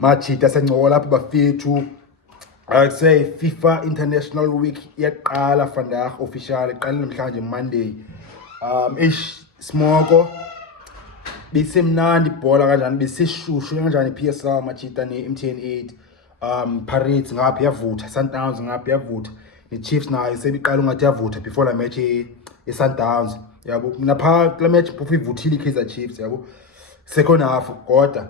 Machita sencola lapha bafethu. I would say FIFA International Week yaqala vandag official iqala namhlanje Monday. Ish smoko bisemnandi ibhola kanjani bisishushu kanjani PSL Machita ne-MTN 8 Pirates ngapha yavutha Sundowns ngapha yavutha ne-Chiefs nayo sebiqala ungathi yavutha before la match ye-Sundowns yabo napha kula match phofu ivuthile i-Kaizer Chiefs yabo second half kodwa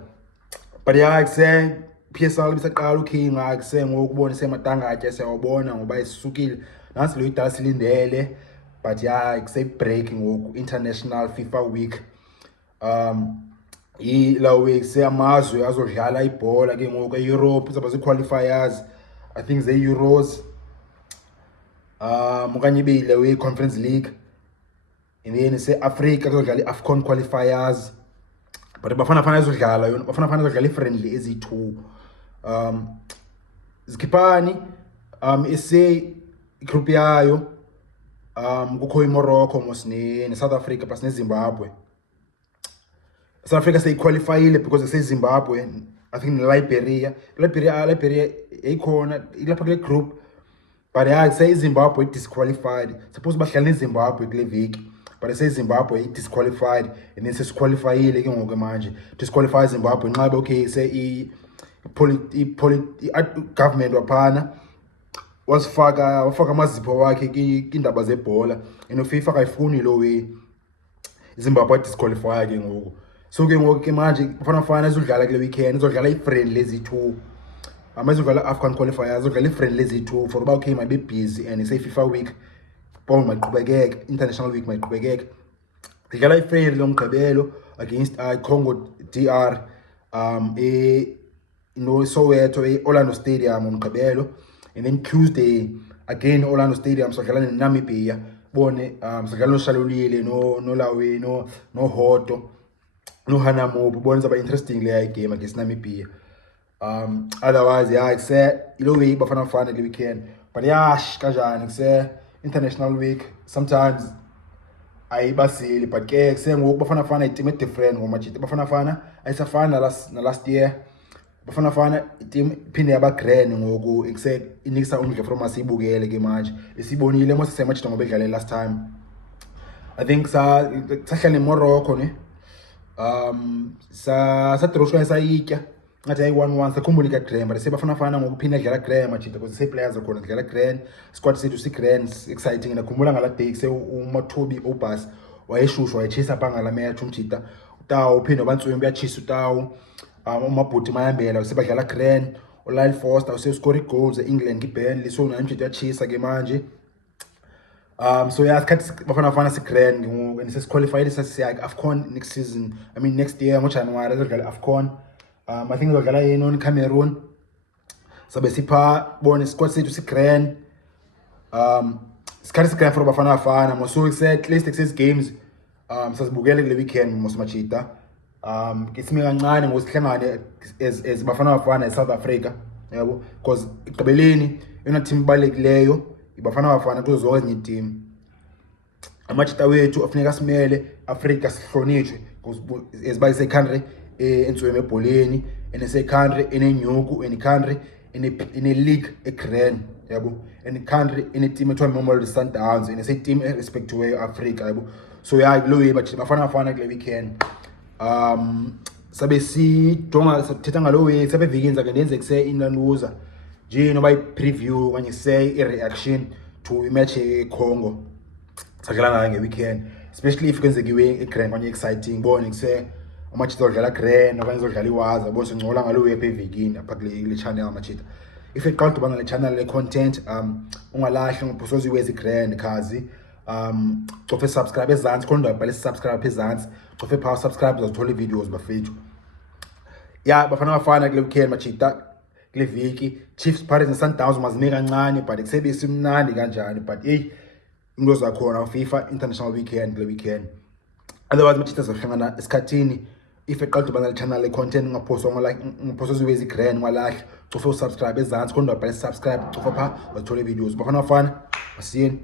but yeah kuse PSL bisaqala ukhinga kuse ngokubona sematangatya siyawabona ngoba isukile nansi lo idala silindele but yeah kuse break ngoku international FIFA week la week seyamazwe azodlala ibhola ke ngoku eEurope izaba ziqualifiers I think ze Euros okanye ibile we Conference League and then se-Africa kuzodlala i-AFCON qualifiers but Bafana izodlala yona Bafana izodlala i-friendly ezi-2 zikhipani ise group yayo kukho iMorocco mos ne-South Africa plus neZimbabwe. South Africa seyiqualifyile because seZimbabwe I think Liberia eyikhona ilapha kule group but yeah seZimbabwe disqualified suppose bahlala neZimbabwe kule viki but seZimbabwe disqualified and then sesiqualifyile ke ngoku manje disqualify Zimbabwe nxabe okay se government waphana wafaka amazipho wakhe indaba zebhola and FIFA kayifuni lo way Zimbabwe disqualify ke ngoku so ke ngoku ke manje Bafana izodlala kule weekend izodlala i-friendly ezi-2 izodlala AFCON qualifiers izodlala i-friendly ezi-2 for uba okay mayibe busy and say FIFA week ball mayiqhubekeke international week mayiqhubekeke idlala i-friendly lomgqibelo against Congo DR no Soweto Orlando Stadium umgqibelo and then Tuesday again Orlando Stadium sodlala neNamibia bone sodlala noShalulile no Lawe no Hoto no Hanamobu bone zaba interesting le game against Namibia. Otherwise yeah kuse ilo way Bafana le weekend but yeah kanjani kuse international week sometimes ayibasili but ke kuse ngoku Bafana i-team different ngomajita Bafana ayisafana last year Bafana i-team iphinde yaba grand ngoku kuse inikisa umdla from asibukele ke manje esibonile mose semajita ngoba edlale last time I think sahlala neMorocco ne sa droshwa sayitya ngathi ayi 1-1 sakhumbula ka grand but sebafana ngokuphinda edlala grand machita because se players akhona edlala grand squad sethu si grand exciting nakhumbula ngala day se uMathubi obus wayeshushu wayechisa bangala match umjita utawu uphinda bantswembu uyachisa utawu umabhuti mayambela sebadlala grand uLyle Foster usescore goals eEngland iBurnley so namjita uyachisa ke manje so yeah isikhathi Bafana si grand ngoku and sesiqualified sasiya AFCON next season I mean next year ngoJanuary izodlala AFCON I think izodlala yini Cameroon sabe sipha bone squad sethu si grand isikhathi si grand for Bafana mosuku at least 6 games sasibukele kule weekend mosmachita kisime kancane ngosihlangane as Bafana eSouth Africa yabo because igqibeleni yona team balekileyo iBafana kuzo zonke ezinye team amachita wethu afuneka simele Africa sihlonishwe because as country entsweme ebholeni ene country enenyuku ene country ene league egrand yabo ene country ene team ethiwa Memorial Sundowns ene team respectwe Africa yabo so yeah lo bathi Bafana kule weekend sabe sidonga sathetha ngalo way sabe vikenza ke ndenze kuse inaluza nje noba i-preview kanye say i-reaction to i-match eCongo sakhala ngayo nge-weekend especially if kwenzekiwe eGrand kanye exciting bone kuse amachita odlala Grand okanye izodlala iwaza bone singcola ngalo way evikini apha kule channel amachita if iqala udibana le channel le content ungalahli ngophosoza iwezi Grand khazi cofe subscribe ezantsi khona ndabhala subscribe ezantsi cofe power subscribe uzothola videos bafethu yeah Bafana kule weekend machita kule viki Chiefs Pirates and Sundowns mazime kancane but kusebisi mnandi kanjani but hey into zakhona FIFA International Weekend kule weekend otherwise machita zohlangana esikhathini if eqala ubana le channel le content ngaphosa ngaphosa iwezi Grand ngalahle cofe subscribe ezantsi khona ndabhala subscribe cofe pha uzothola videos Bafana asiyeni